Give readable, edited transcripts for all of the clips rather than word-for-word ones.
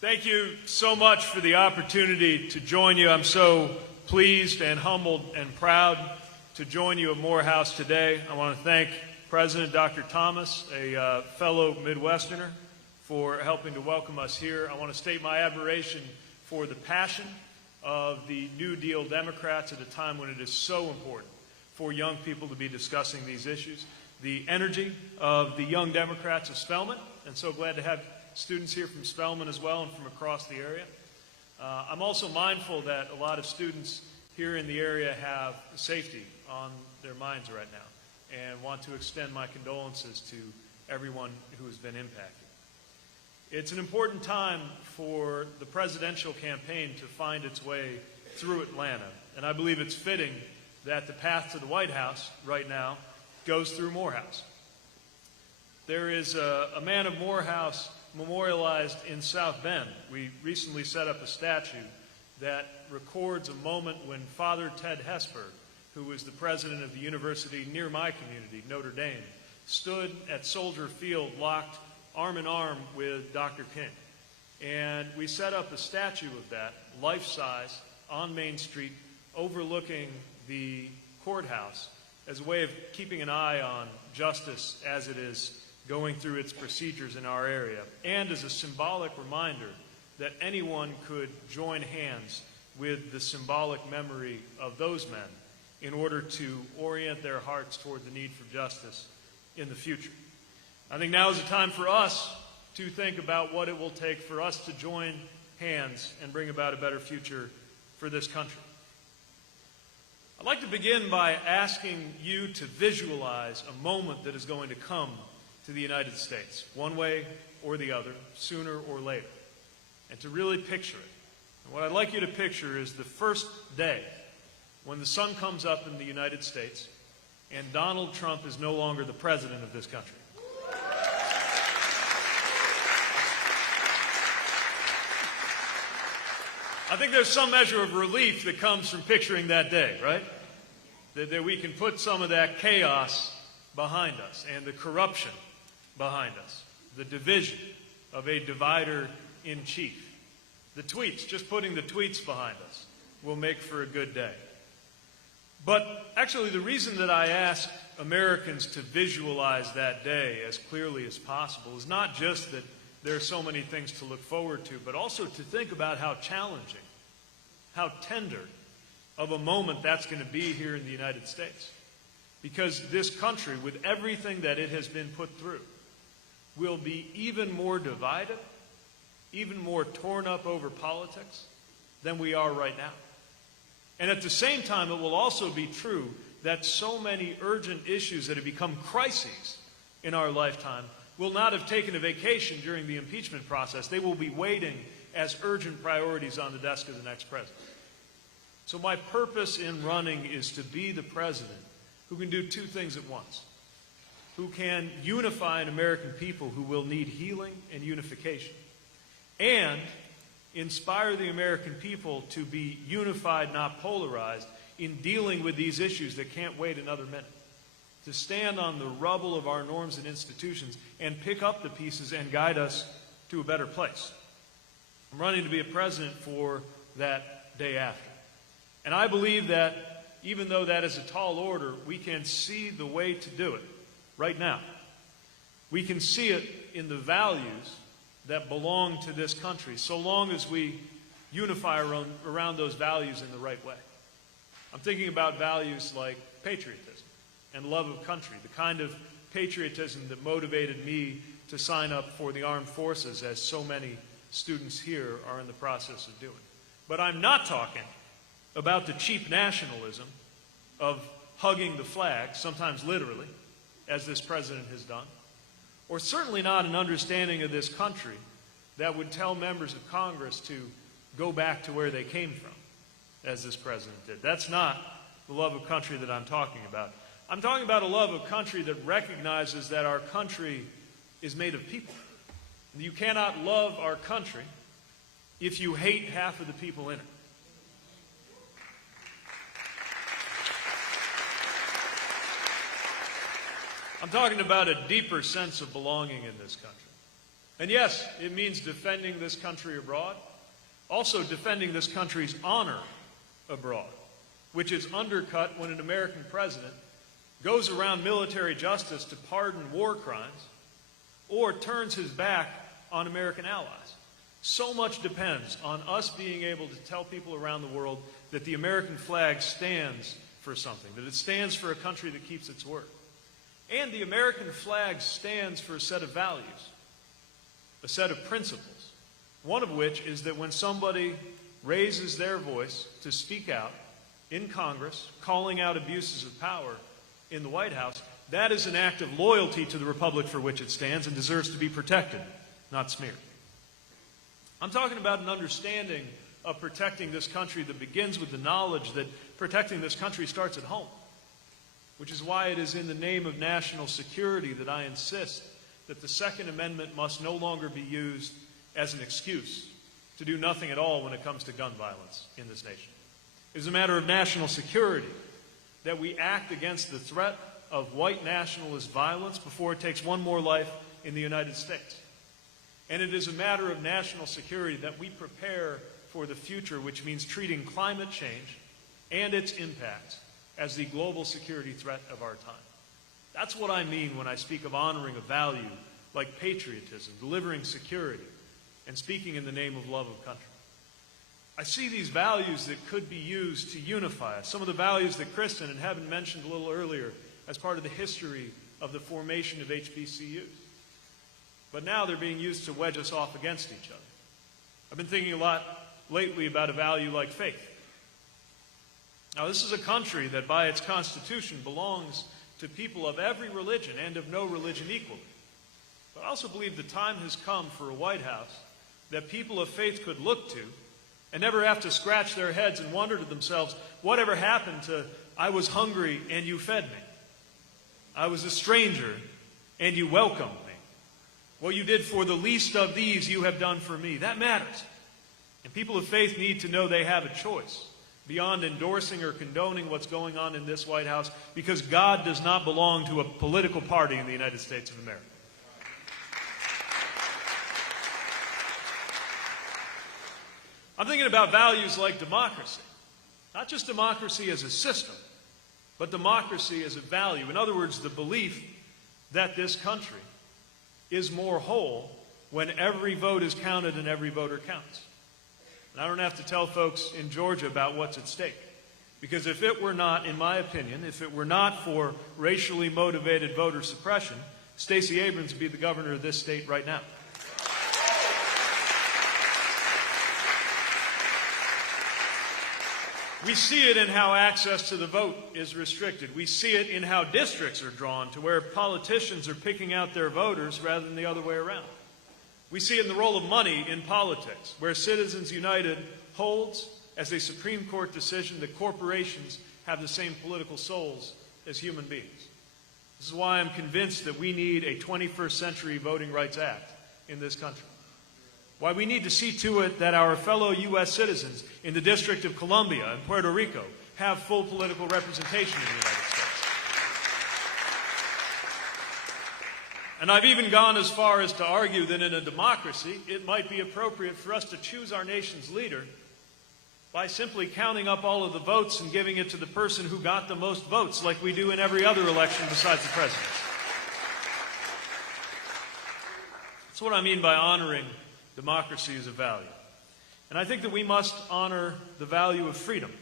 Thank you so much for the opportunity to join you. I'm so pleased and humbled and proud to join you at Morehouse today. I want to thank President Dr. Thomas, a fellow Midwesterner, for helping to welcome us here. I want to state my admiration for the passion of the New Deal Democrats at a time when it is so important for young people to be discussing these issues. The energy of the young Democrats of Spelman, and so glad to have students here from Spelman as well and from across the area. I'm also mindful that a lot of students here in the area have safety on their minds right now and want to extend my condolences to everyone who has been impacted. It's an important time for the presidential campaign to find its way through Atlanta, and I believe it's fitting that the path to the White House right now goes through Morehouse. There is a man of Morehouse memorialized in South Bend. We recently set up a statue that records a moment when Father Ted Hesburgh, who was the president of the university near my community, Notre Dame, stood at Soldier Field locked arm in arm with Dr. King. And we set up a statue of that, life-size, on Main Street, overlooking the courthouse, as a way of keeping an eye on justice as it is going through its procedures in our area, and as a symbolic reminder that anyone could join hands with the symbolic memory of those men in order to orient their hearts toward the need for justice in the future. I think now is the time for us to think about what it will take for us to join hands and bring about a better future for this country. I'd like to begin by asking you to visualize a moment that is going to come to the United States, one way or the other, sooner or later, and to really picture it. And what I'd like you to picture is the first day when the sun comes up in the United States and Donald Trump is no longer the president of this country. I think there's some measure of relief that comes from picturing that day, right? That we can put some of that chaos behind us and the corruption behind us, the division of a divider-in-chief. The tweets, just putting the tweets behind us, will make for a good day. But actually, the reason that I ask Americans to visualize that day as clearly as possible is not just that there are so many things to look forward to, but also to think about how challenging, how tender of a moment that's going to be here in the United States. Because this country, with everything that it has been put through, will be even more divided, even more torn up over politics than we are right now. And at the same time, it will also be true that so many urgent issues that have become crises in our lifetime will not have taken a vacation during the impeachment process. They will be waiting as urgent priorities on the desk of the next president. So my purpose in running is to be the president who can do two things at once, who can unify an American people who will need healing and unification, and inspire the American people to be unified, not polarized, in dealing with these issues that can't wait another minute, to stand on the rubble of our norms and institutions and pick up the pieces and guide us to a better place. I'm running to be a president for that day after. And I believe that even though that is a tall order, we can see the way to do it right now. We can see it in the values that belong to this country, so long as we unify around those values in the right way. I'm thinking about values like patriotism and love of country, the kind of patriotism that motivated me to sign up for the armed forces, as so many students here are in the process of doing. But I'm not talking about the cheap nationalism of hugging the flag, sometimes literally, as this president has done, or certainly not an understanding of this country that would tell members of Congress to go back to where they came from, as this president did. That's not the love of country that I'm talking about. I'm talking about a love of country that recognizes that our country is made of people. You cannot love our country if you hate half of the people in it. I'm talking about a deeper sense of belonging in this country. And yes, it means defending this country abroad, also defending this country's honor abroad, which is undercut when an American president goes around military justice to pardon war crimes or turns his back on American allies. So much depends on us being able to tell people around the world that the American flag stands for something, that it stands for a country that keeps its word. And the American flag stands for a set of values, a set of principles, one of which is that when somebody raises their voice to speak out in Congress, calling out abuses of power in the White House, that is an act of loyalty to the republic for which it stands and deserves to be protected, not smeared. I'm talking about an understanding of protecting this country that begins with the knowledge that protecting this country starts at home, which is why it is in the name of national security that I insist that the Second Amendment must no longer be used as an excuse to do nothing at all when it comes to gun violence in this nation. It is a matter of national security that we act against the threat of white nationalist violence before it takes one more life in the United States. And it is a matter of national security that we prepare for the future, which means treating climate change and its impacts as the global security threat of our time. That's what I mean when I speak of honoring a value like patriotism, delivering security, and speaking in the name of love of country. I see these values that could be used to unify us, some of the values that Kristen and Heaven mentioned a little earlier as part of the history of the formation of HBCUs. But now they're being used to wedge us off against each other. I've been thinking a lot lately about a value like faith. Now, this is a country that by its constitution belongs to people of every religion and of no religion equally. But I also believe the time has come for a White House that people of faith could look to and never have to scratch their heads and wonder to themselves, whatever happened to, I was hungry and you fed me? I was a stranger and you welcomed me. What you did for the least of these, you have done for me. That matters. And people of faith need to know they have a choice beyond endorsing or condoning what's going on in this White House, because God does not belong to a political party in the United States of America. I'm thinking about values like democracy. Not just democracy as a system, but democracy as a value. In other words, the belief that this country is more whole when every vote is counted and every voter counts. And I don't have to tell folks in Georgia about what's at stake. Because if it were not, in my opinion, if it were not for racially motivated voter suppression, Stacey Abrams would be the governor of this state right now. We see it in how access to the vote is restricted. We see it in how districts are drawn to where politicians are picking out their voters rather than the other way around. We see it in the role of money in politics, where Citizens United holds as a Supreme Court decision that corporations have the same political souls as human beings. This is why I'm convinced that we need a 21st Century Voting Rights Act in this country. Why we need to see to it that our fellow U.S. citizens in the District of Columbia and Puerto Rico have full political representation in the United States. And I've even gone as far as to argue that in a democracy, it might be appropriate for us to choose our nation's leader by simply counting up all of the votes and giving it to the person who got the most votes, like we do in every other election besides the president's. That's what I mean by honoring democracy as a value. And I think that we must honor the value of freedom.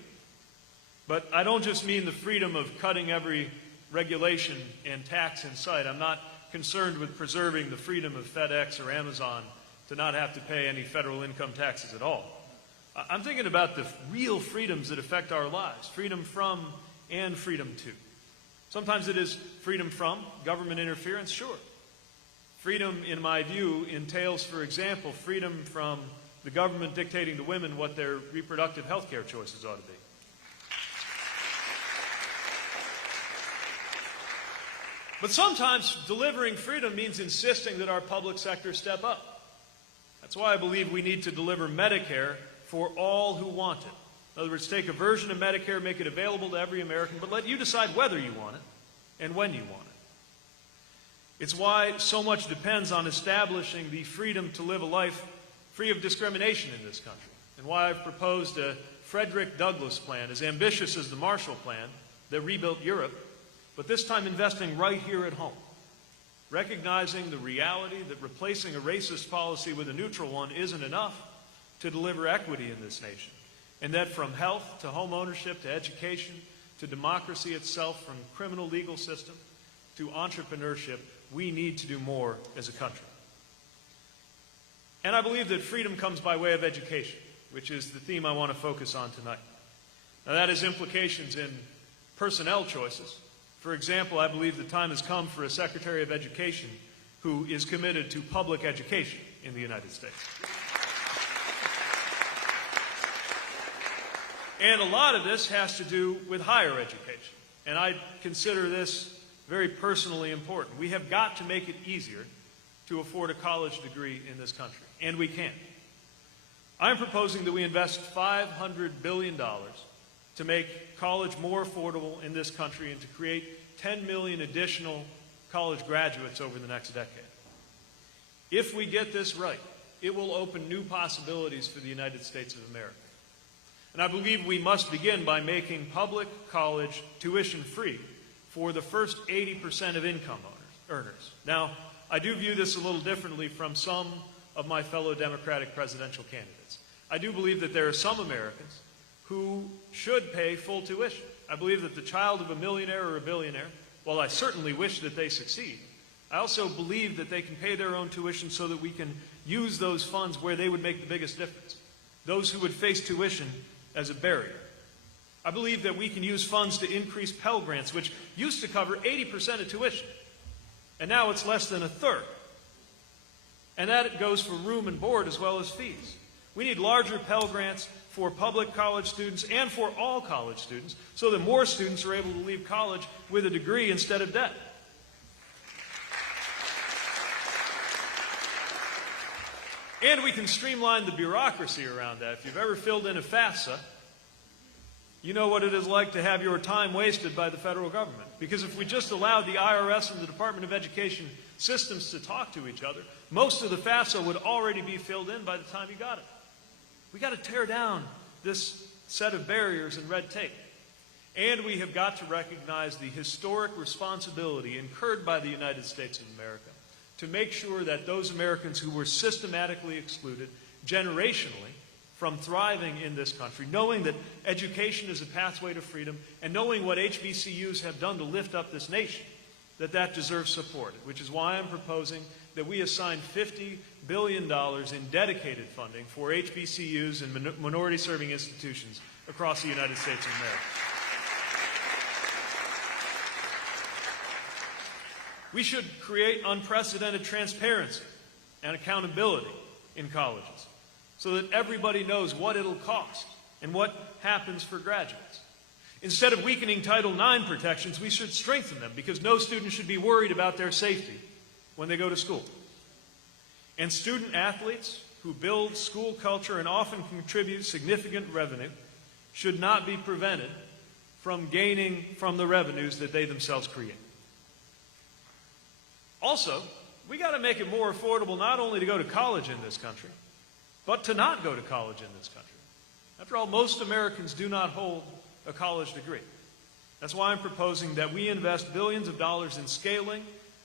But I don't just mean the freedom of cutting every regulation and tax in sight. I'm not concerned with preserving the freedom of FedEx or Amazon to not have to pay any federal income taxes at all. I'm thinking about the real freedoms that affect our lives, freedom from and freedom to. Sometimes it is freedom from government interference, sure. Freedom, in my view, entails, for example, freedom from the government dictating to women what their reproductive health care choices ought to be. But sometimes delivering freedom means insisting that our public sector step up. That's why I believe we need to deliver Medicare for all who want it. In other words, take a version of Medicare, make it available to every American, but let you decide whether you want it and when you want it. It's why so much depends on establishing the freedom to live a life free of discrimination in this country, and why I've proposed a Frederick Douglass plan, as ambitious as the Marshall Plan that rebuilt Europe, but this time investing right here at home, recognizing the reality that replacing a racist policy with a neutral one isn't enough to deliver equity in this nation, and that from health to home ownership to education to democracy itself, from criminal legal system to entrepreneurship, we need to do more as a country. And I believe that freedom comes by way of education, which is the theme I want to focus on tonight. Now, that has implications in personnel choices. For example, I believe the time has come for a Secretary of Education who is committed to public education in the United States. And a lot of this has to do with higher education. And I consider this very personally important. We have got to make it easier to afford a college degree in this country, and we can. I'm proposing that we invest $500 billion to make college more affordable in this country and to create 10 million additional college graduates over the next decade. If we get this right, it will open new possibilities for the United States of America. And I believe we must begin by making public college tuition free for the first 80% of income earners. Now, I do view this a little differently from some of my fellow Democratic presidential candidates. I do believe that there are some Americans who should pay full tuition. I believe that the child of a millionaire or a billionaire, while I certainly wish that they succeed, I also believe that they can pay their own tuition so that we can use those funds where they would make the biggest difference, those who would face tuition as a barrier. I believe that we can use funds to increase Pell Grants, which used to cover 80% of tuition, and now it's less than a third. And that goes for room and board as well as fees. We need larger Pell Grants for public college students and for all college students so that more students are able to leave college with a degree instead of debt. And we can streamline the bureaucracy around that. If you've ever filled in a FAFSA, you know what it is like to have your time wasted by the federal government. Because if we just allowed the IRS and the Department of Education systems to talk to each other, most of the FAFSA would already be filled in by the time you got it. We got to tear down this set of barriers and red tape. And we have got to recognize the historic responsibility incurred by the United States of America to make sure that those Americans who were systematically excluded generationally from thriving in this country, knowing that education is a pathway to freedom, and knowing what HBCUs have done to lift up this nation, that deserves support, which is why I'm proposing that we assign $50 billion in dedicated funding for HBCUs and minority-serving institutions across the United States of America. We should create unprecedented transparency and accountability in colleges so that everybody knows what it'll cost and what happens for graduates. Instead of weakening Title IX protections, we should strengthen them because no student should be worried about their safety when they go to school. And student athletes who build school culture and often contribute significant revenue should not be prevented from gaining from the revenues that they themselves create. Also, we got to make it more affordable not only to go to college in this country, but to not go to college in this country. After all, most Americans do not hold a college degree. That's why I'm proposing that we invest billions of dollars in scaling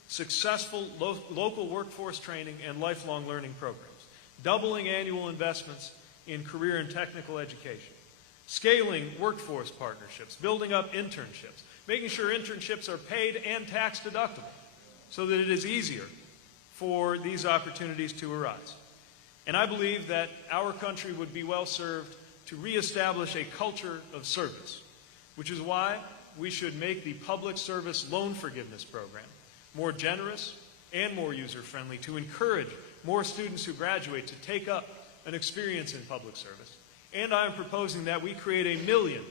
successful local workforce training and lifelong learning programs, doubling annual investments in career and technical education, scaling workforce partnerships, building up internships, making sure internships are paid and tax deductible so that it is easier for these opportunities to arise. And I believe that our country would be well served to reestablish a culture of service, which is why we should make the public service loan forgiveness program more generous and more user-friendly to encourage more students who graduate to take up an experience in public service. And I am proposing that we create 1 million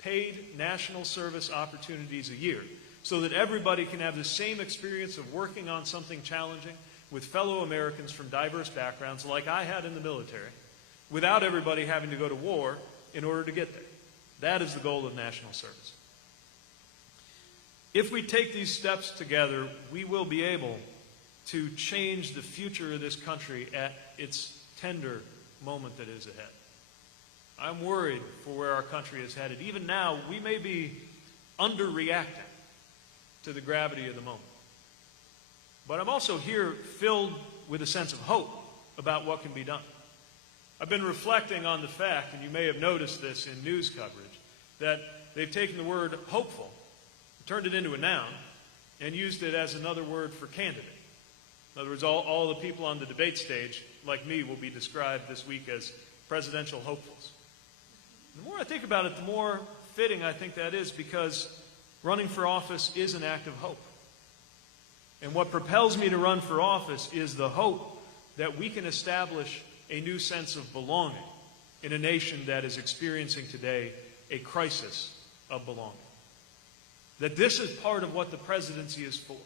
paid national service opportunities a year so that everybody can have the same experience of working on something challenging with fellow Americans from diverse backgrounds like I had in the military, without everybody having to go to war in order to get there. That is the goal of national service. If we take these steps together, we will be able to change the future of this country at its tender moment that is ahead. I'm worried for where our country is headed. Even now, we may be underreacting to the gravity of the moment. But I'm also here filled with a sense of hope about what can be done. I've been reflecting on the fact, and you may have noticed this in news coverage, that they've taken the word hopeful, turned it into a noun, and used it as another word for candidate. In other words, all the people on the debate stage, like me, will be described this week as presidential hopefuls. The more I think about it, the more fitting I think that is, because running for office is an act of hope. And what propels me to run for office is the hope that we can establish a new sense of belonging in a nation that is experiencing today a crisis of belonging. That this is part of what the presidency is for.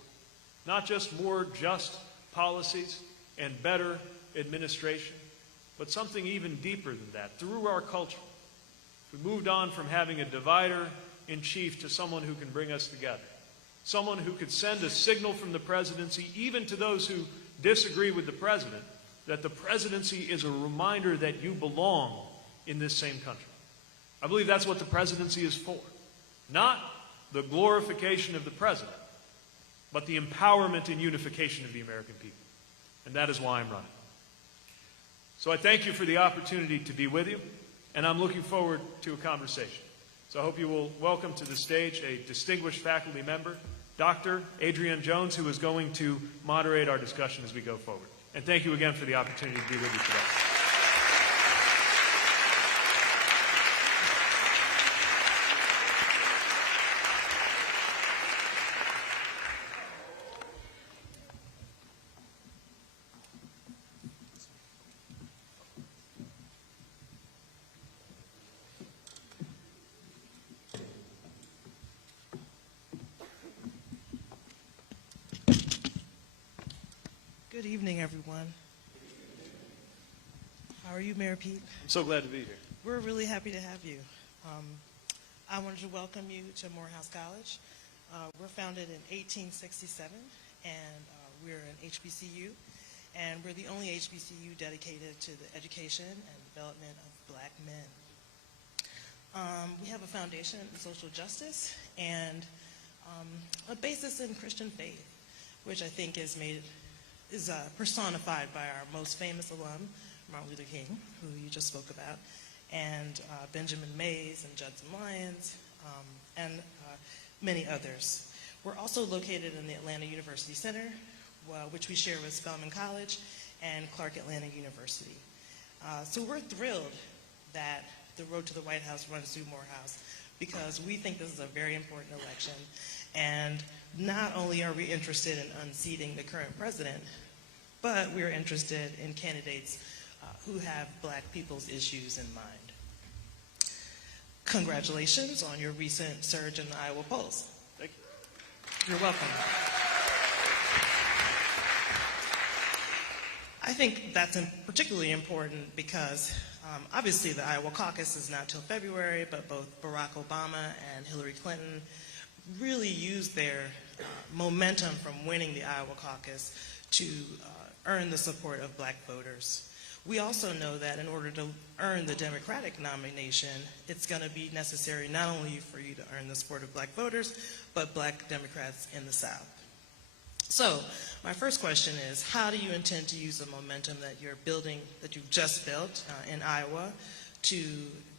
Not just more just policies and better administration, but something even deeper than that. Through our culture, we moved on from having a divider-in-chief to someone who can bring us together. Someone who could send a signal from the presidency, even to those who disagree with the president, that the presidency is a reminder that you belong in this same country. I believe that's what the presidency is for. Not the glorification of the president, but the empowerment and unification of the American people. And that is why I'm running. So I thank you for the opportunity to be with you, and I'm looking forward to a conversation. So I hope you will welcome to the stage a distinguished faculty member, Dr. Adrienne Jones, who is going to moderate our discussion as we go forward. And thank you again for the opportunity to be with you today. Good evening, everyone. How are you, Mayor Pete? I'm so glad to be here. We're really happy to have you. I wanted to welcome you to Morehouse College. We're founded in 1867, and we're an HBCU, and we're the only HBCU dedicated to the education and development of black men. We have a foundation in social justice and a basis in Christian faith, which I think is personified by our most famous alum, Martin Luther King, who you just spoke about, and Benjamin Mays and Judson Lyons, and many others. We're also located in the Atlanta University Center, which we share with Spelman College and Clark Atlanta University. So we're thrilled that the road to the White House runs through Morehouse, because we think this is a very important election. And not only are we interested in unseating the current president, but we're interested in candidates who have black people's issues in mind. Congratulations on your recent surge in the Iowa polls. Thank you. You're welcome. I think that's particularly important because obviously the Iowa caucus is not till February, but both Barack Obama and Hillary Clinton really used their momentum from winning the Iowa caucus to earn the support of black voters. We also know that in order to earn the Democratic nomination, it's going to be necessary not only for you to earn the support of black voters, but black Democrats in the South. So my first question is, how do you intend to use the momentum that you're building, that you've just built in Iowa, to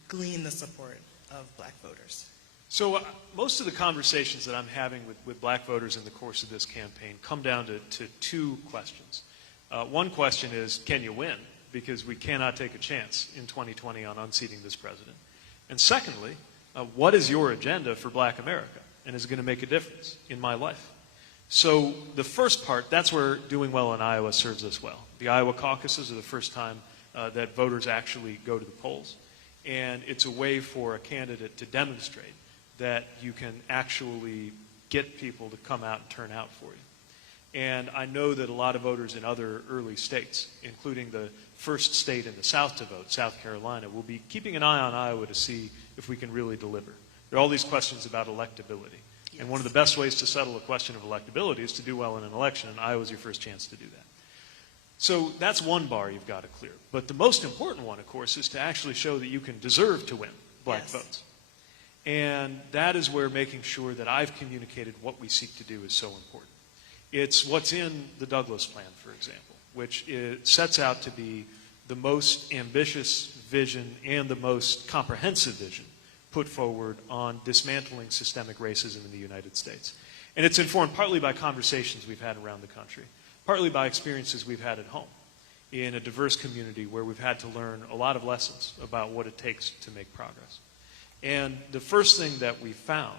glean the support of black voters? So most of the conversations that I'm having with black voters in the course of this campaign come down to two questions. One question is, can you win? Because we cannot take a chance in 2020 on unseating this president. And secondly, what is your agenda for black America? And is it going to make a difference in my life? So the first part, that's where doing well in Iowa serves us well. The Iowa caucuses are the first time that voters actually go to the polls. And it's a way for a candidate to demonstrate that you can actually get people to come out and turn out for you. And I know that a lot of voters in other early states, including the first state in the South to vote, South Carolina, will be keeping an eye on Iowa to see if we can really deliver. There are all these questions about electability. And one of the best ways to settle a question of electability is to do well in an election, and Iowa's your first chance to do that. So that's one bar you've got to clear. But the most important one, of course, is to actually show that you can deserve to win black votes. And that is where making sure that I've communicated what we seek to do is so important. It's what's in the Douglas Plan, for example, which sets out to be the most ambitious vision and the most comprehensive vision put forward on dismantling systemic racism in the United States. And it's informed partly by conversations we've had around the country, partly by experiences we've had at home in a diverse community where we've had to learn a lot of lessons about what it takes to make progress. And the first thing that we found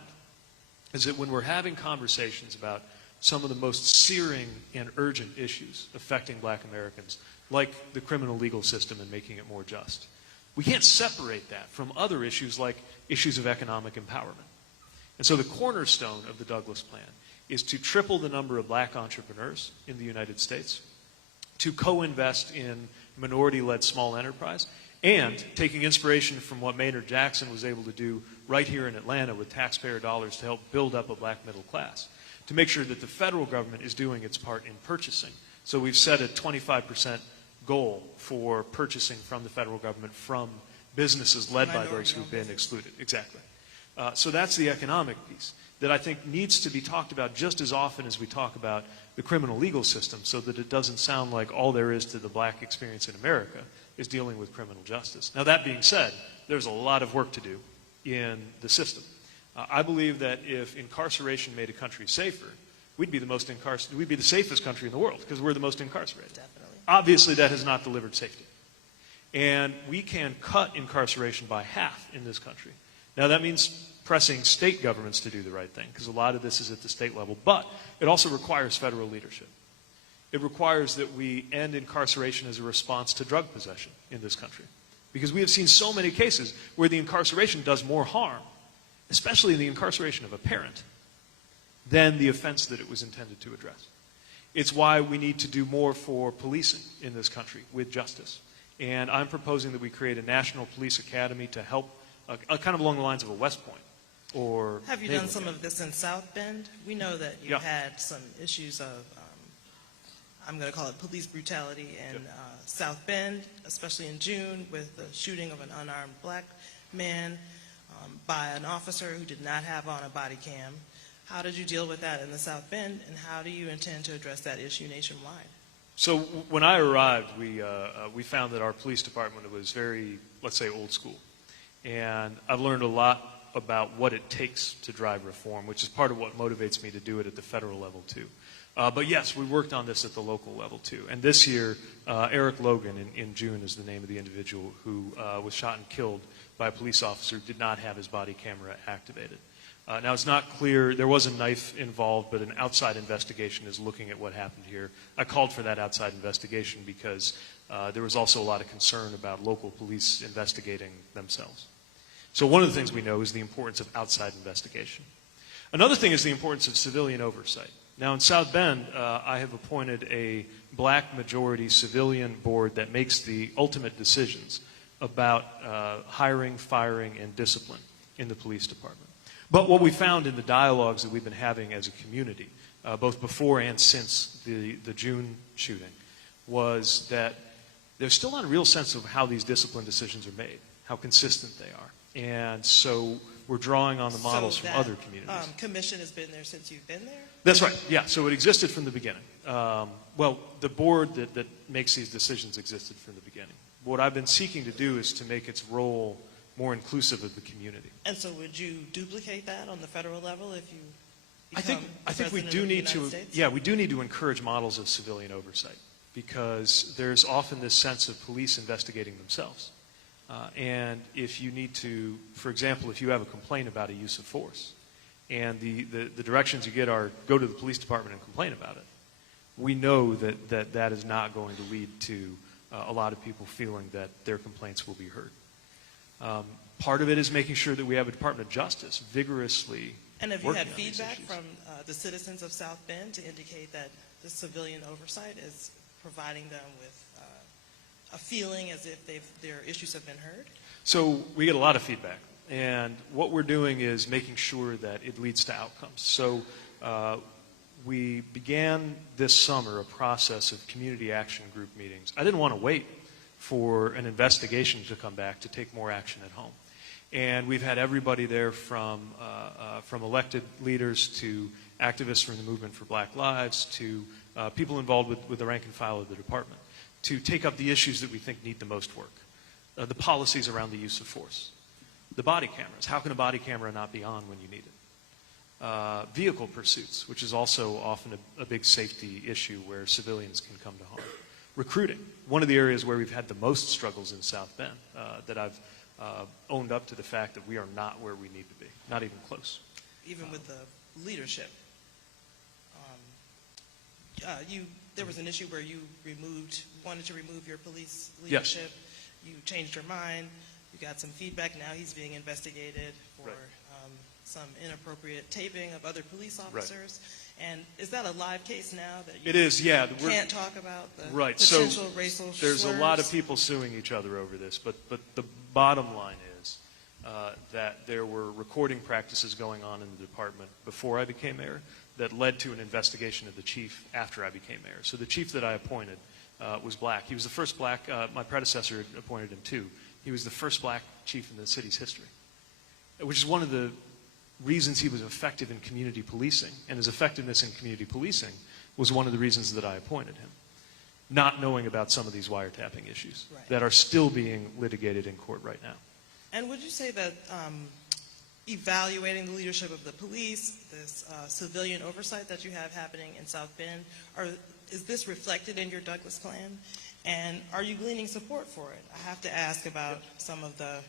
is that when we're having conversations about some of the most searing and urgent issues affecting black Americans, like the criminal legal system and making it more just, we can't separate that from other issues like issues of economic empowerment. And so the cornerstone of the Douglas Plan is to triple the number of black entrepreneurs in the United States, to co-invest in minority-led small enterprise, and taking inspiration from what Maynard Jackson was able to do right here in Atlanta with taxpayer dollars to help build up a black middle class, to make sure that the federal government is doing its part in purchasing. So we've set a 25% goal for purchasing from the federal government from businesses led by those who've been excluded. Exactly. So that's the economic piece that I think needs to be talked about just as often as we talk about the criminal legal system, so that it doesn't sound like all there is to the black experience in America is dealing with criminal justice. Now, that being said, there's a lot of work to do in the system. I believe that if incarceration made a country safer, we'd be the safest country in the world because we're the most incarcerated. Definitely. Obviously, that has not delivered safety. And we can cut incarceration by half in this country. Now, that means pressing state governments to do the right thing, because a lot of this is at the state level, but it also requires federal leadership. It requires that we end incarceration as a response to drug possession in this country, because we have seen so many cases where the incarceration does more harm, especially the incarceration of a parent, than the offense that it was intended to address. It's why we need to do more for policing in this country with justice. And I'm proposing that we create a national police academy to help, kind of along the lines of a West Point. Or have you done some of this in South Bend? We know that you had some issues of, I'm going to call it police brutality in South Bend, especially in June with the shooting of an unarmed black man by an officer who did not have on a body cam. How did you deal with that in the South Bend, and how do you intend to address that issue nationwide? So when I arrived, we found that our police department was very, let's say, old school. And I've learned a lot about what it takes to drive reform, which is part of what motivates me to do it at the federal level too. But yes, we worked on this at the local level too. And this year, Eric Logan in June is the name of the individual who was shot and killed by a police officer who did not have his body camera activated. Now, it's not clear. There was a knife involved, but an outside investigation is looking at what happened here. I called for that outside investigation because there was also a lot of concern about local police investigating themselves. So one of the things we know is the importance of outside investigation. Another thing is the importance of civilian oversight. Now, in South Bend, I have appointed a black majority civilian board that makes the ultimate decisions about hiring, firing, and discipline in the police department. But what we found in the dialogues that we've been having as a community, both before and since the June shooting, was that there's still not a real sense of how these discipline decisions are made, how consistent they are. And so we're drawing on the models from other communities. Commission has been there since you've been there? That's right, yeah. So it existed from the beginning. Well, the board that makes these decisions existed from the beginning. What I've been seeking to do is to make its role more inclusive of the community. And so would you duplicate that on the federal level if you I think we do need to, we do need to encourage models of civilian oversight, because there's often this sense of police investigating themselves. And if you need to, for example, if you have a complaint about a use of force, and the directions you get are go to the police department and complain about it, we know that is not going to lead to a lot of people feeling that their complaints will be heard. Part of it is making sure that we have a Department of Justice vigorously. And have you had feedback from the citizens of South Bend to indicate that the civilian oversight is providing them with a feeling as if their issues have been heard? So we get a lot of feedback. And what we're doing is making sure that it leads to outcomes. So we began this summer a process of community action group meetings. I didn't want to wait for an investigation to come back to take more action at home. And we've had everybody there from elected leaders to activists from the Movement for Black Lives to people involved with the rank and file of the department to take up the issues that we think need the most work. The policies around the use of force. The body cameras. How can a body camera not be on when you need it? Vehicle pursuits, which is also often a big safety issue where civilians can come to harm. Recruiting. One of the areas where we've had the most struggles in South Bend that I've owned up to the fact that we are not where we need to be. Not even close. Even with the leadership. There was an issue where you wanted to remove your police leadership. Yes. You changed your mind. You got some feedback. Now he's being investigated for some inappropriate taping of other police officers. Right. And is that a live case now that you can't talk about the potential racial There's slurs? a lot of people suing each other over this, but the bottom line is that there were recording practices going on in the department before I became mayor that led to an investigation of the chief after I became mayor. So the chief that I appointed was black. He was the first black, my predecessor had appointed him too. He was the first black chief in the city's history, which is one of the reasons he was effective in community policing. And his effectiveness in community policing was one of the reasons that I appointed him, not knowing about some of these wiretapping issues that are still being litigated in court right now. And would you say that evaluating the leadership of the police, this civilian oversight that you have happening in South Bend, is this reflected in your Douglas plan? And are you gleaning support for it? I have to ask about some of the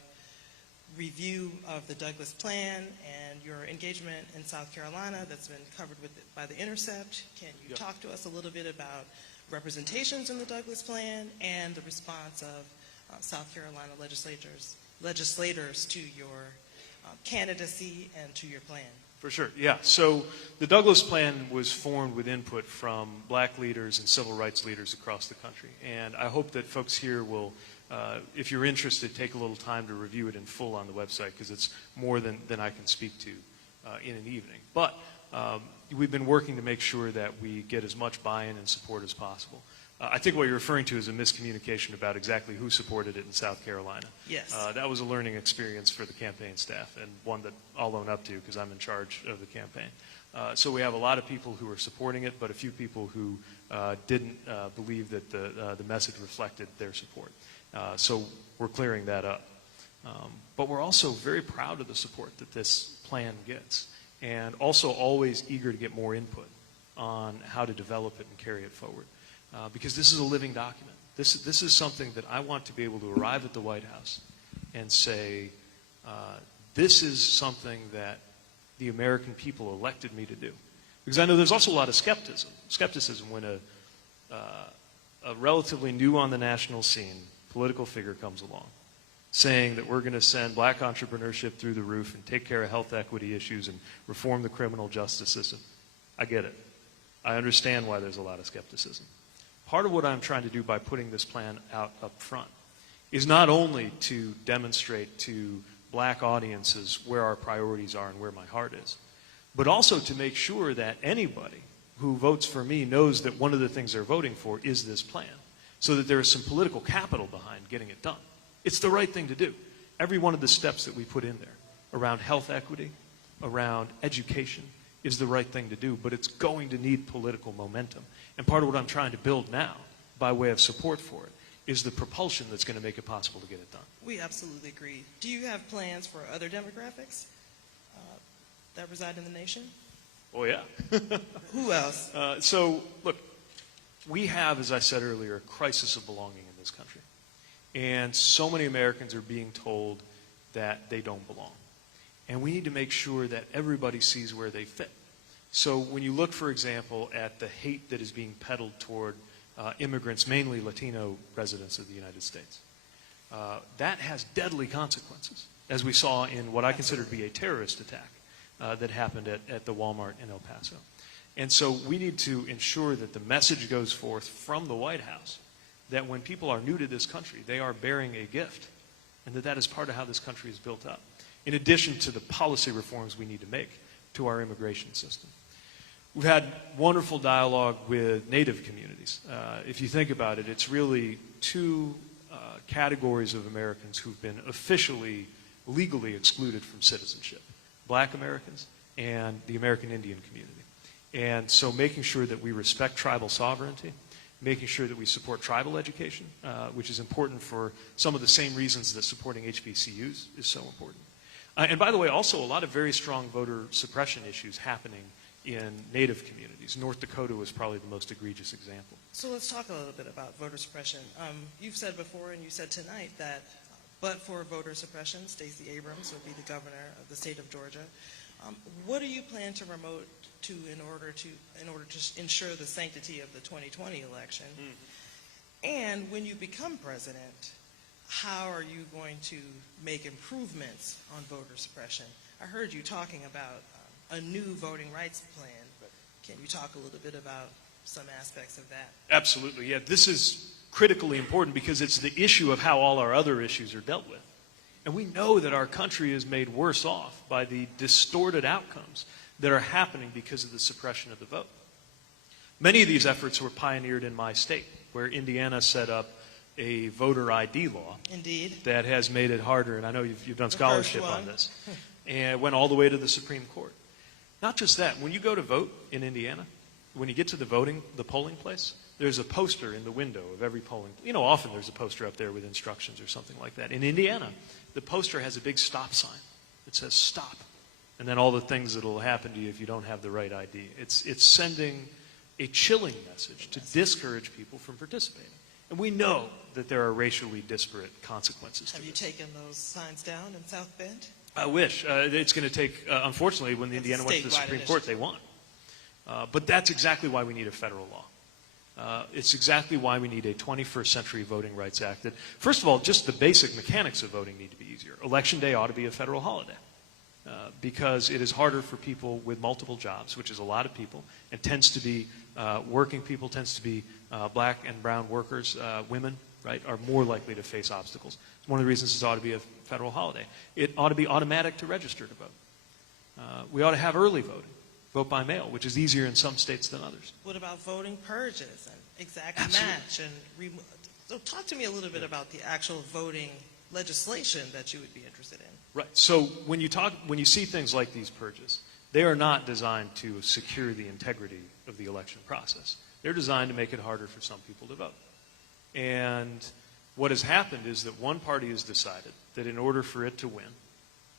review of the Douglas plan and your engagement in South Carolina that's been covered by The Intercept. Can you talk to us a little bit about representations in the Douglas plan and the response of South Carolina legislators to your candidacy and to your plan? For sure, yeah. So the Douglas plan was formed with input from black leaders and civil rights leaders across the country. And I hope that folks here will, if you're interested, take a little time to review it in full on the website because it's more than I can speak to in an evening. But we've been working to make sure that we get as much buy-in and support as possible. I think what you're referring to is a miscommunication about exactly who supported it in South Carolina. Yes. That was a learning experience for the campaign staff and one that I'll own up to because I'm in charge of the campaign. So we have a lot of people who are supporting it, but a few people who didn't believe that the message reflected their support. So we're clearing that up. But we're also very proud of the support that this plan gets and also always eager to get more input on how to develop it and carry it forward. Because this is a living document. This is something that I want to be able to arrive at the White House and say, this is something that the American people elected me to do. Because I know there's also a lot of skepticism when a relatively new on the national scene political figure comes along saying that we're going to send black entrepreneurship through the roof and take care of health equity issues and reform the criminal justice system. I get it. I understand why there's a lot of skepticism. Part of what I'm trying to do by putting this plan out up front is not only to demonstrate to black audiences where our priorities are and where my heart is, but also to make sure that anybody who votes for me knows that one of the things they're voting for is this plan, so that there is some political capital behind getting it done. It's the right thing to do. Every one of the steps that we put in there around health equity, around education, is the right thing to do, but it's going to need political momentum. And part of what I'm trying to build now, by way of support for it, is the propulsion that's going to make it possible to get it done. We absolutely agree. Do you have plans for other demographics that reside in the nation? Oh, yeah. Who else? So, look, we have, as I said earlier, a crisis of belonging in this country. And so many Americans are being told that they don't belong. And we need to make sure that everybody sees where they fit. So when you look, for example, at the hate that is being peddled toward immigrants, mainly Latino residents of the United States, that has deadly consequences, as we saw in what I consider to be a terrorist attack that happened at the Walmart in El Paso. And so we need to ensure that the message goes forth from the White House that when people are new to this country, they are bearing a gift, and that is part of how this country is built up. in addition to the policy reforms we need to make to our immigration system. We've had wonderful dialogue with Native communities. If you think about it, it's really two categories of Americans who've been officially, legally excluded from citizenship: Black Americans and the American Indian community. And so making sure that we respect tribal sovereignty, making sure that we support tribal education, which is important for some of the same reasons that supporting HBCUs is so important. And by the way, also a lot of very strong voter suppression issues happening in Native communities. North Dakota was probably the most egregious example. So let's talk a little bit about voter suppression. You've said before, and you said tonight, that but for voter suppression, Stacey Abrams would be the governor of the state of Georgia. What do you plan to promote in order to ensure the sanctity of the 2020 election? And when you become president, how are you going to make improvements on voter suppression? I heard you talking about a new voting rights plan, but can you talk a little bit about some aspects of that? Absolutely, yeah. This is critically important because it's the issue of how all our other issues are dealt with. And we know that our country is made worse off by the distorted outcomes that are happening because of the suppression of the vote. Many of these efforts were pioneered in my state, where Indiana set up a voter ID law. Indeed. That has made it harder, and I know you've done scholarship on this, and it went all the way to the Supreme Court. Not just that, when you go to vote in Indiana, when you get to the polling place, there's a poster in the window of every polling. Often there's a poster up there with instructions or something like that. In Indiana, the poster has a big stop sign that says stop, and then all the things that will happen to you if you don't have the right ID. It's sending a chilling message to discourage people from participating. And we know that there are racially disparate consequences to this. Have you taken those signs down in South Bend? I wish. It's going to take, unfortunately, when Indiana went to the Supreme Court, they won. But that's exactly why we need a federal law. It's exactly why we need a 21st Century Voting Rights Act. That, first of all, just the basic mechanics of voting need to be easier. Election Day ought to be a federal holiday because it is harder for people with multiple jobs, which is a lot of people, and tends to be working people, tends to be black and brown workers, women, right, are more likely to face obstacles. It's one of the reasons this ought to be a federal holiday. It ought to be automatic to register to vote. We ought to have early voting. Vote by mail, which is easier in some states than others. What about voting purges and exact Absolutely. match? So talk to me a little bit about the actual voting legislation that you would be interested in. Right. So when you see things like these purges, they are not designed to secure the integrity of the election process. They're designed to make it harder for some people to vote. And what has happened is that one party has decided that in order for it to win,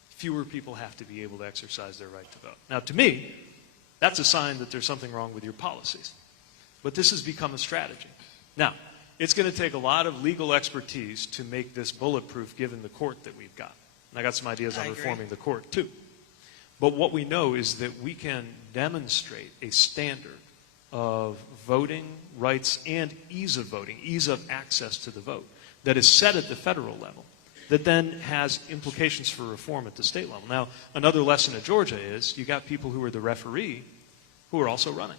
fewer people have to be able to exercise their right to vote. Now, to me, that's a sign that there's something wrong with your policies. But this has become a strategy. Now, it's going to take a lot of legal expertise to make this bulletproof given the court that we've got. And I got some ideas on reforming the court, too. But what we know is that we can demonstrate a standard of voting rights and ease of voting, ease of access to the vote, that is set at the federal level, that then has implications for reform at the state level. Now, another lesson at Georgia is you got people who are the referee who are also running.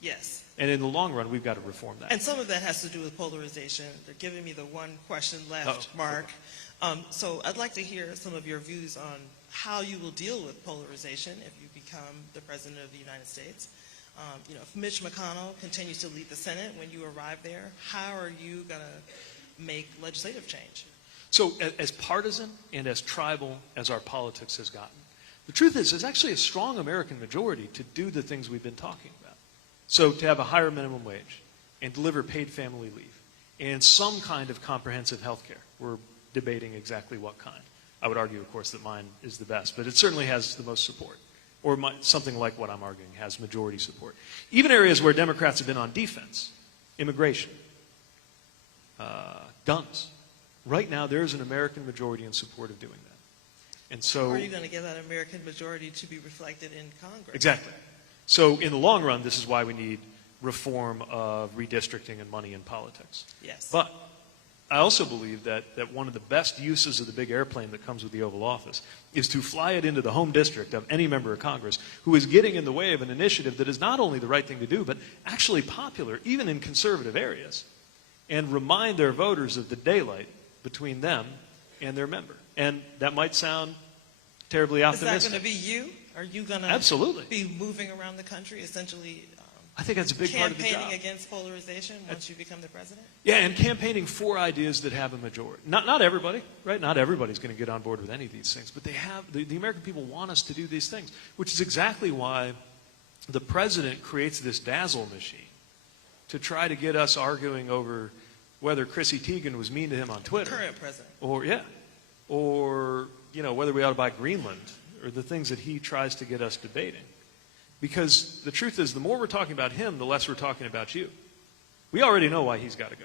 Yes. And in the long run, we've got to reform that. And some of that has to do with polarization. They're giving me the one question left, Mark. So I'd like to hear some of your views on how you will deal with polarization if you become the President of the United States. If Mitch McConnell continues to lead the Senate when you arrive there, how are you going to make legislative change? So as partisan and as tribal as our politics has gotten, the truth is there's actually a strong American majority to do the things we've been talking about. So to have a higher minimum wage and deliver paid family leave and some kind of comprehensive health care. We're debating exactly what kind. I would argue, of course, that mine is the best, but it certainly has the most support. Or something like what I'm arguing has majority support. Even areas where Democrats have been on defense, immigration, guns. Right now, there is an American majority in support of doing that. And so, How are you going to get that American majority to be reflected in Congress? Exactly. So in the long run, this is why we need reform of redistricting and money in politics. Yes. But I also believe that one of the best uses of the big airplane that comes with the Oval Office is to fly it into the home district of any member of Congress who is getting in the way of an initiative that is not only the right thing to do, but actually popular, even in conservative areas, and remind their voters of the daylight between them and their member. And that might sound terribly Is optimistic. that going to be you? Are you going to Absolutely. be moving around the country, essentially I think that's a big part of the job. campaigning against polarization once you become the president? Yeah, and campaigning for ideas that have a majority. Not everybody, right? Not everybody's going to get on board with any of these things, but they have. The American people want us to do these things, which is exactly why the president creates this dazzle machine to try to get us arguing over whether Chrissy Teigen was mean to him on Twitter, Current president. or whether we ought to buy Greenland, or the things that he tries to get us debating. Because the truth is, the more we're talking about him, the less we're talking about you. We already know why he's got to go.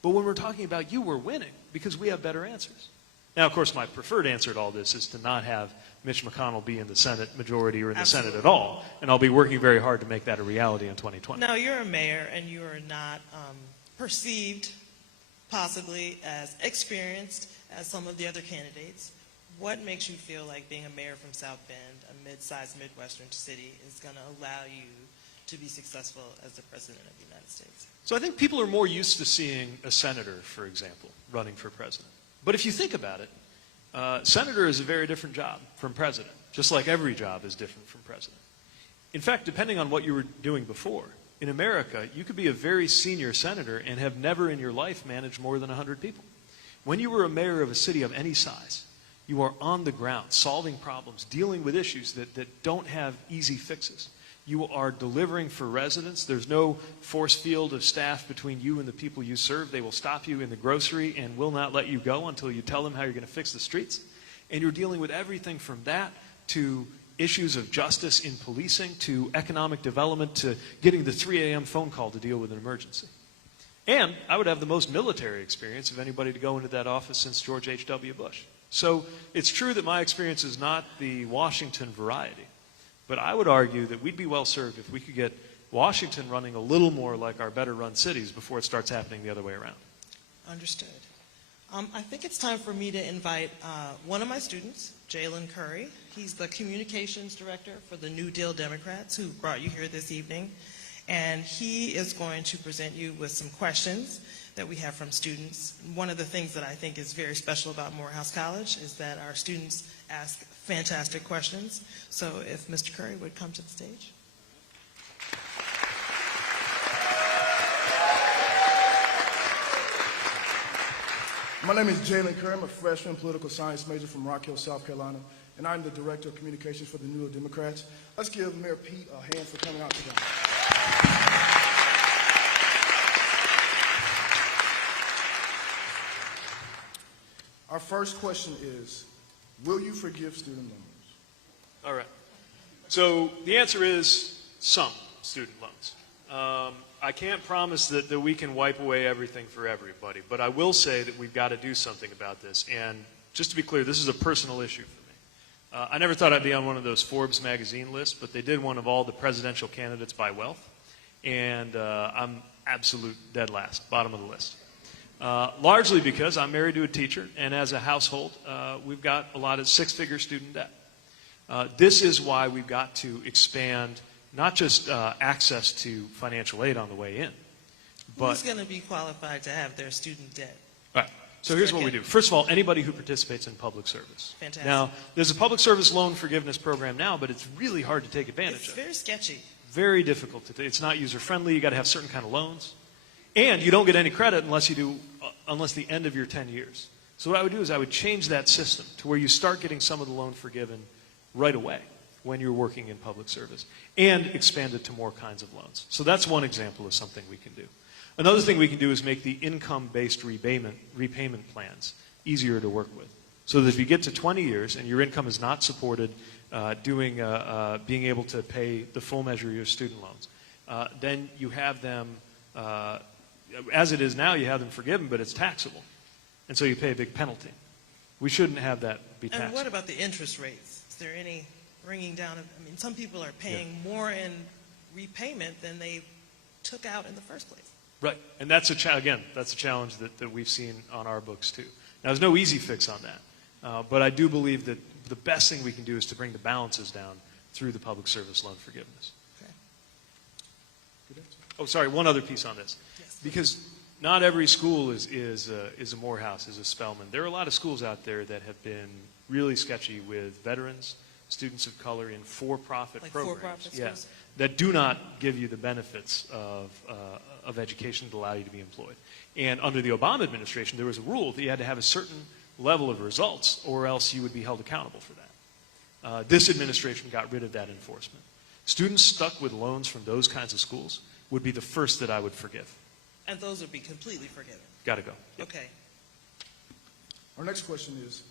But when we're talking about you, we're winning because we have better answers. Now, of course, my preferred answer to all this is to not have Mitch McConnell be in the Senate majority or in the Absolutely. Senate at all. And I'll be working very hard to make that a reality in 2020. Now, you're a mayor and you are not perceived possibly as experienced as some of the other candidates. What makes you feel like being a mayor from South Bend, a mid-sized Midwestern city, is going to allow you to be successful as the president of the United States? So I think people are more used to seeing a senator, for example, running for president. But if you think about it, senator is a very different job from president, just like every job is different from president. In fact, depending on what you were doing before, in America, you could be a very senior senator and have never in your life managed more than 100 people. When you were a mayor of a city of any size, you are on the ground, solving problems, dealing with issues that don't have easy fixes. You are delivering for residents. There's no force field of staff between you and the people you serve. They will stop you in the grocery and will not let you go until you tell them how you're going to fix the streets. And you're dealing with everything from that to issues of justice in policing, to economic development, to getting the 3 a.m. phone call to deal with an emergency. And I would have the most military experience of anybody to go into that office since George H.W. Bush. So it's true that my experience is not the Washington variety, but I would argue that we'd be well served if we could get Washington running a little more like our better run cities before it starts happening the other way around. Understood. I think it's time for me to invite one of my students, Jalen Curry. He's the communications director for the New Deal Democrats, who brought you here this evening. And he is going to present you with some questions that we have from students. One of the things that I think is very special about Morehouse College is that our students ask fantastic questions. So if Mr. Curry would come to the stage. My name is Jalen Curry. I'm a freshman political science major from Rock Hill, South Carolina, and I'm the director of communications for the New Deal Democrats. Let's give Mayor Pete a hand for coming out today. Our first question is, will you forgive student loans? All right. So the answer is some student loans. I can't promise that we can wipe away everything for everybody, but I will say that we've got to do something about this. And just to be clear, this is a personal issue for me. I never thought I'd be on one of those Forbes magazine lists, but they did one of all the presidential candidates by wealth. And I'm absolute dead last, bottom of the list. Largely because I'm married to a teacher, and as a household, we've got a lot of six-figure student debt. This is why we've got to expand not just access to financial aid on the way in, but who's going to be qualified to have their student debt? Right. So here's what we do. First of all, anybody who participates in public service. Fantastic. Now, there's a public service loan forgiveness program now, but it's really hard to take advantage It's of. very sketchy. Very difficult to. It's not user friendly. You got to have certain kind of loans, and you don't get any credit unless the end of your 10 years. So what I would do is I would change that system to where you start getting some of the loan forgiven right away when you're working in public service, and expand it to more kinds of loans. So that's one example of something we can do. Another thing we can do is make the income-based repayment plans easier to work with. So that if you get to 20 years and your income is not supported being able to pay the full measure of your student loans, then you have them, as it is now, you have them forgiven, but it's taxable. And so you pay a big penalty. We shouldn't have that be taxable. And what about the interest rates? Is there any bringing down? I mean, some people are paying more in repayment than they took out in the first place. Right, and that's that's a challenge that we've seen on our books too. Now, there's no easy fix on that, but I do believe that the best thing we can do is to bring the balances down through the public service loan forgiveness. Okay. Good answer. Oh, sorry, one other piece on this, Yes. because not every school is a Morehouse, is a Spelman. There are a lot of schools out there that have been really sketchy with veterans, students of color in for-profit Like programs. for-profit Yeah, schools? that do not give you the benefits of education that allow you to be employed. And under the Obama administration, there was a rule that you had to have a certain level of results or else you would be held accountable for that. This administration got rid of that enforcement. Students stuck with loans from those kinds of schools would be the first that I would forgive. And those would be completely forgiven. Got to go. Okay. Our next question is,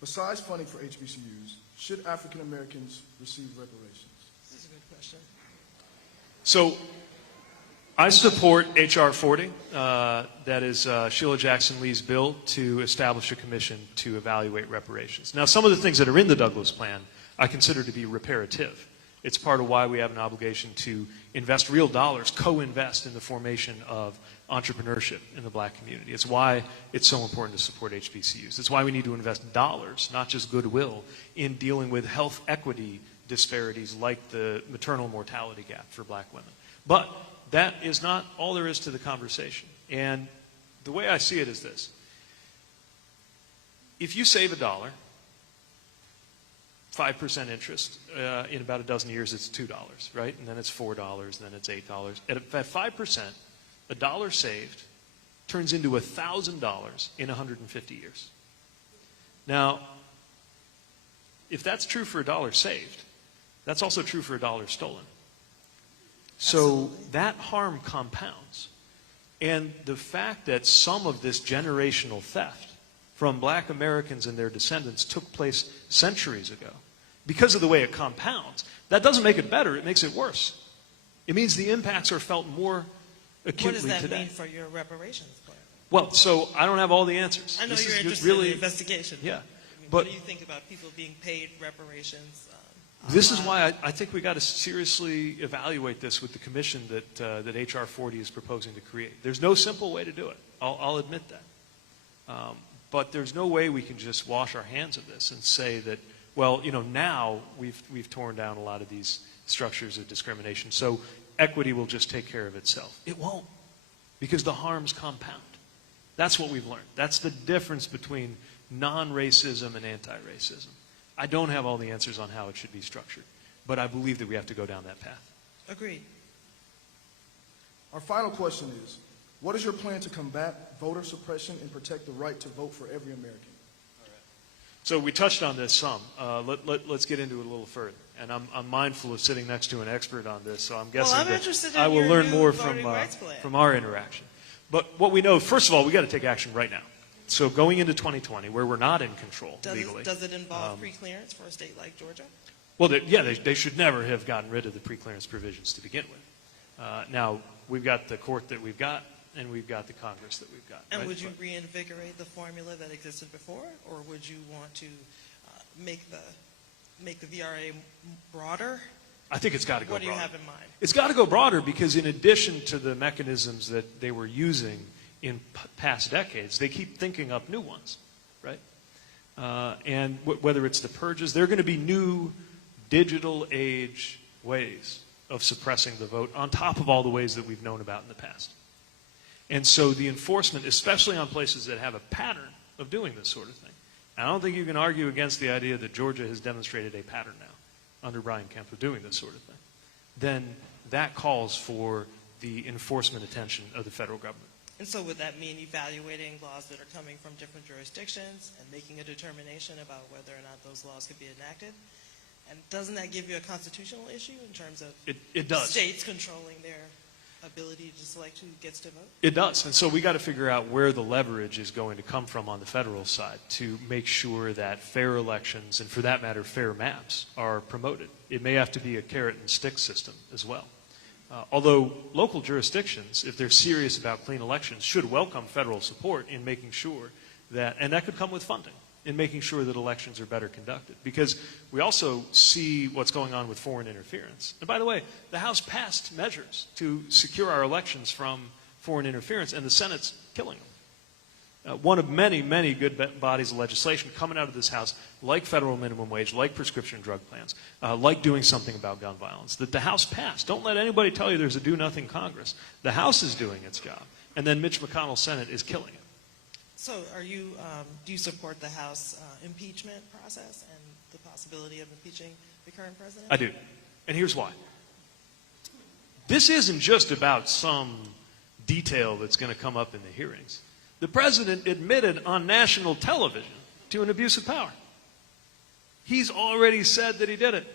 besides funding for HBCUs, should African Americans receive reparations? This is a good question. So I support H.R. 40. That is Sheila Jackson Lee's bill to establish a commission to evaluate reparations. Now, some of the things that are in the Douglas plan I consider to be reparative. It's part of why we have an obligation to invest real dollars, co-invest in the formation of entrepreneurship in the black community. It's why it's so important to support HBCUs. It's why we need to invest dollars, not just goodwill, in dealing with health equity disparities like the maternal mortality gap for black women. But that is not all there is to the conversation. And the way I see it is this. If you save $1, 5% interest, in about a dozen years it's $2, right? And then it's $4, then it's $8. At 5%, $1 saved turns into $1,000 in 150 years. Now, if that's true for $1 saved, that's also true for $1 stolen. So Absolutely. that harm compounds. And the fact that some of this generational theft from black Americans and their descendants took place centuries ago, because of the way it compounds, that doesn't make it better, it makes it worse. It means the impacts are felt more acutely What does that today. mean for your reparations plan? Well, so I don't have all the answers. I know This you're is interested really, in the investigation. Yeah. I mean, But what do you think about people being paid reparations? this is online? why I think we got to seriously evaluate this with the commission that H.R. 40 is proposing to create. There's no simple way to do it. I'll admit that. But there's no way we can just wash our hands of this and say that, well, you know, now we've torn down a lot of these structures of discrimination, so equity will just take care of itself. It won't, because the harms compound. That's what we've learned. That's the difference between non-racism and anti-racism. I don't have all the answers on how it should be structured, but I believe that we have to go down that path. Agreed. Our final question is, what is your plan to combat voter suppression and protect the right to vote for every American? So we touched on this some. Let's get into it a little further. And I'm mindful of sitting next to an expert on this, so I'm guessing I'm that interested in I will your learn new more voting rights plan. from our interaction. But what we know, first of all, we got to take action right now. So going into 2020, where we're not in control legally. Does it involve pre-clearance for a state like Georgia? Well, they should never have gotten rid of the pre-clearance provisions to begin with. Now, we've got the court that we've got, and we've got the Congress that we've got. And right? would you reinvigorate the formula that existed before, or would you want to make the VRA broader? I think it's got to go What do you broader. have in mind? It's got to go broader because in addition to the mechanisms that they were using in past decades, they keep thinking up new ones, right? And whether it's the purges, there are going to be new digital age ways of suppressing the vote on top of all the ways that we've known about in the past. And so the enforcement, especially on places that have a pattern of doing this sort of thing, I don't think you can argue against the idea that Georgia has demonstrated a pattern now under Brian Kemp of doing this sort of thing. Then that calls for the enforcement attention of the federal government. And so would that mean evaluating laws that are coming from different jurisdictions and making a determination about whether or not those laws could be enacted? And doesn't that give you a constitutional issue in terms of It does. states controlling their ability to select who gets to vote? It does. And so we got to figure out where the leverage is going to come from on the federal side to make sure that fair elections, and for that matter, fair maps, are promoted. It may have to be a carrot and stick system as well. Although local jurisdictions, if they're serious about clean elections, should welcome federal support in making sure that, and that could come with funding, in making sure that elections are better conducted. Because we also see what's going on with foreign interference. And by the way, the House passed measures to secure our elections from foreign interference, and the Senate's killing them. One of many, many good bodies of legislation coming out of this House, like federal minimum wage, like prescription drug plans, like doing something about gun violence, that the House passed. Don't let anybody tell you there's a do-nothing Congress. The House is doing its job, and then Mitch McConnell's Senate is killing it. So do you support the House impeachment process and the possibility of impeaching the current president? I do. And here's why. This isn't just about some detail that's going to come up in the hearings. The president admitted on national television to an abuse of power. He's already said that he did it.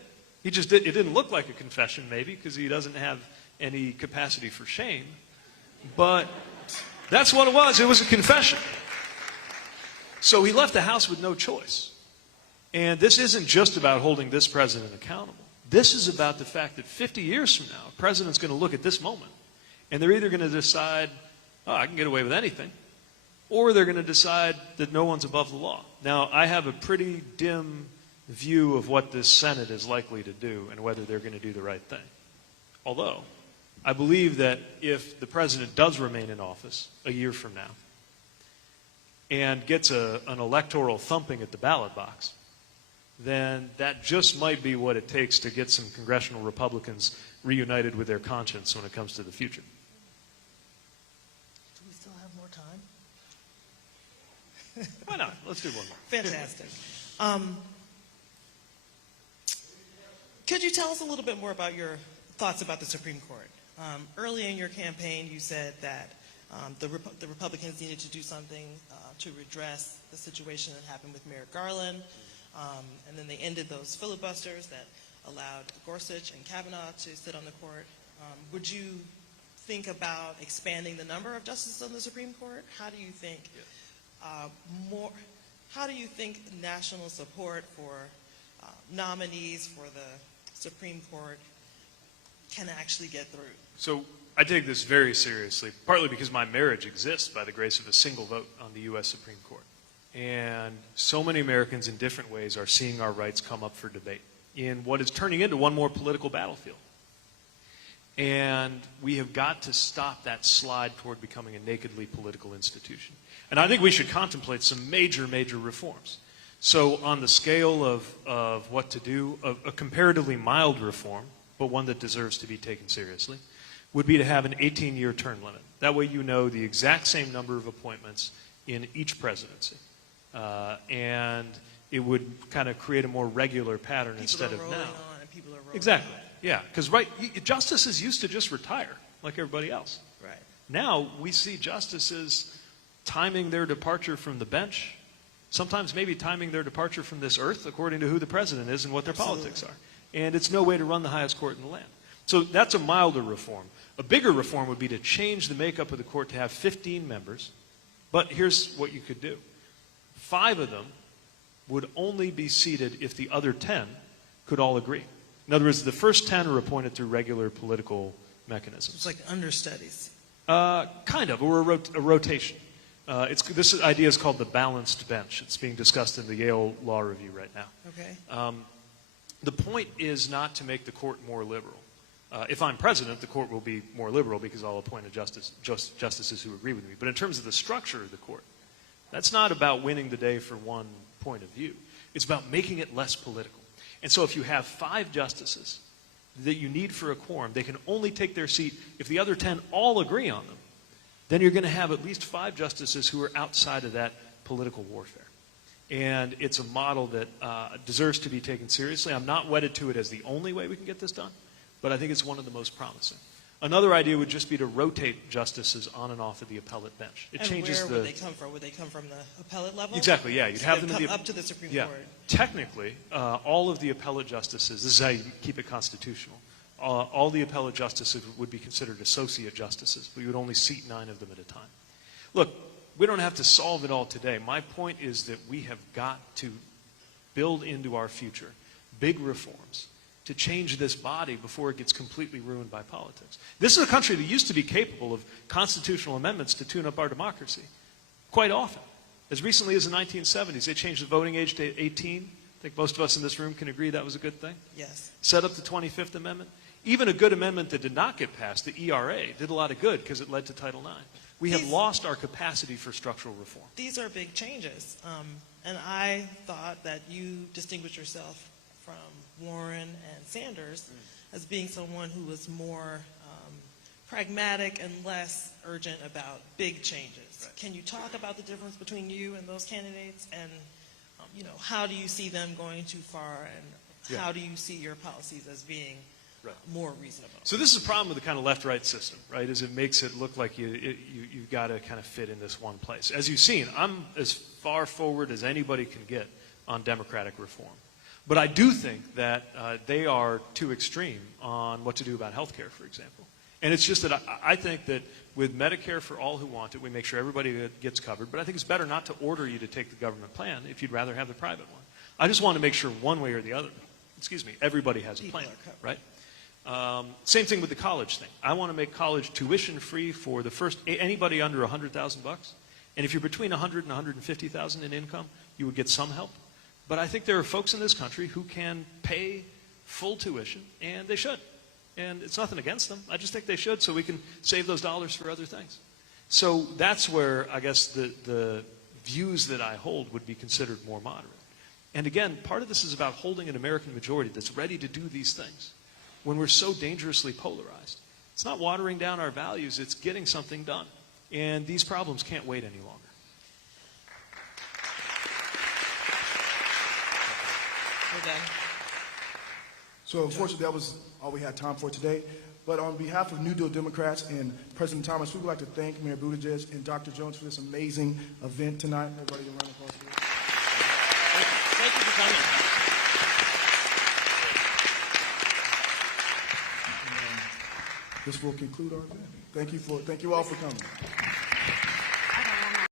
It didn't look like a confession, maybe, because he doesn't have any capacity for shame. But that's what it was. It was a confession. So he left the House with no choice. And this isn't just about holding this president accountable. This is about the fact that 50 years from now, a president's going to look at this moment, and they're either going to decide, oh, I can get away with anything, or they're going to decide that no one's above the law. Now, I have a pretty dim view of what this Senate is likely to do and whether they're going to do the right thing. Although, I believe that if the president does remain in office a year from now and gets an electoral thumping at the ballot box, then that just might be what it takes to get some congressional Republicans reunited with their conscience when it comes to the future. Do we still have more time? Why not? Let's do one more. Fantastic. Could you tell us a little bit more about your thoughts about the Supreme Court? Early in your campaign, you said that the Republicans needed to do something to redress the situation that happened with Merrick Garland, and then they ended those filibusters that allowed Gorsuch and Kavanaugh to sit on the court. Would you think about expanding the number of justices on the Supreme Court? How do you think How do you think national support for nominees for the Supreme Court can actually get through? So I take this very seriously, partly because my marriage exists by the grace of a single vote on the U.S. Supreme Court. And so many Americans in different ways are seeing our rights come up for debate in what is turning into one more political battlefield. And we have got to stop that slide toward becoming a nakedly political institution. And I think we should contemplate some major, major reforms. So on the scale of what to do, a comparatively mild reform, but one that deserves to be taken seriously, would be to have an 18-year term limit. That way you know the exact same number of appointments in each presidency. And it would kind of create a more regular pattern instead of now. People are rolling Exactly. Yeah, because justices used to just retire like everybody else. Right. Now we see justices timing their departure from the bench, sometimes maybe timing their departure from this earth according to who the president is and what their politics are. And it's no way to run the highest court in the land. So that's a milder reform. A bigger reform would be to change the makeup of the court to have 15 members. But here's what you could do. 5 of them would only be seated if the other 10 could all agree. In other words, the first 10 are appointed through regular political mechanisms. It's like understudies. Kind of, or a rotation. This idea is called the balanced bench. It's being discussed in the Yale Law Review right now. Okay. The point is not to make the court more liberal. If I'm president, the court will be more liberal because I'll appoint justices who agree with me. But in terms of the structure of the court, that's not about winning the day for one point of view. It's about making it less political. And so if you have 5 justices that you need for a quorum, they can only take their seat if the other 10 all agree on them. Then you're going to have at least 5 justices who are outside of that political warfare. And it's a model that deserves to be taken seriously. I'm not wedded to it as the only way we can get this done, but I think it's one of the most promising. Another idea would just be to rotate justices on and off of the appellate bench. It changes where would they come from? Would they come from the appellate level? Exactly, yeah. You'd have them come up to the Supreme Court. Technically, all of the appellate justices, this is how you keep it constitutional, all the appellate justices would be considered associate justices, but you would only seat 9 of them at a time. Look, we don't have to solve it all today. My point is that we have got to build into our future big reforms to change this body before it gets completely ruined by politics. This is a country that used to be capable of constitutional amendments to tune up our democracy quite often. As recently as the 1970s, they changed the voting age to 18. I think most of us in this room can agree that was a good thing. Yes. Set up the 25th Amendment. Even a good amendment that did not get passed, the ERA, did a lot of good because it led to Title IX. We have lost our capacity for structural reform. These are big changes. And I thought that you distinguished yourself from Warren and Sanders as being someone who was more pragmatic and less urgent about big changes. Right. Can you talk about the difference between you and those candidates, and how do you see them going too far, and how do you see your policies as being more reasonable? So this is a problem with the kind of left-right system, right? Is it makes it look like you've got to kind of fit in this one place. As you've seen, I'm as far forward as anybody can get on democratic reform. But I do think that they are too extreme on what to do about health care, for example. And it's just that I think that with Medicare for all who want it, we make sure everybody gets covered. But I think it's better not to order you to take the government plan if you'd rather have the private one. I just want to make sure one way or the other, everybody has a plan, right? Same thing with the college thing. I want to make college tuition free for anybody under $100,000 bucks. And if you're between 100 and 150,000 in income, you would get some help. But I think there are folks in this country who can pay full tuition, and they should. And it's nothing against them. I just think they should, so we can save those dollars for other things. So that's where I guess the views that I hold would be considered more moderate. And again, part of this is about holding an American majority that's ready to do these things when we're so dangerously polarized. It's not watering down our values, it's getting something done. And these problems can't wait any longer. We're done. So unfortunately, that was all we had time for today. But on behalf of New Deal Democrats and President Thomas, we would like to thank Mayor Buttigieg and Dr. Jones for this amazing event tonight. Everybody can round of applause for this. Thank you for coming. This will conclude our event. Thank you all for coming.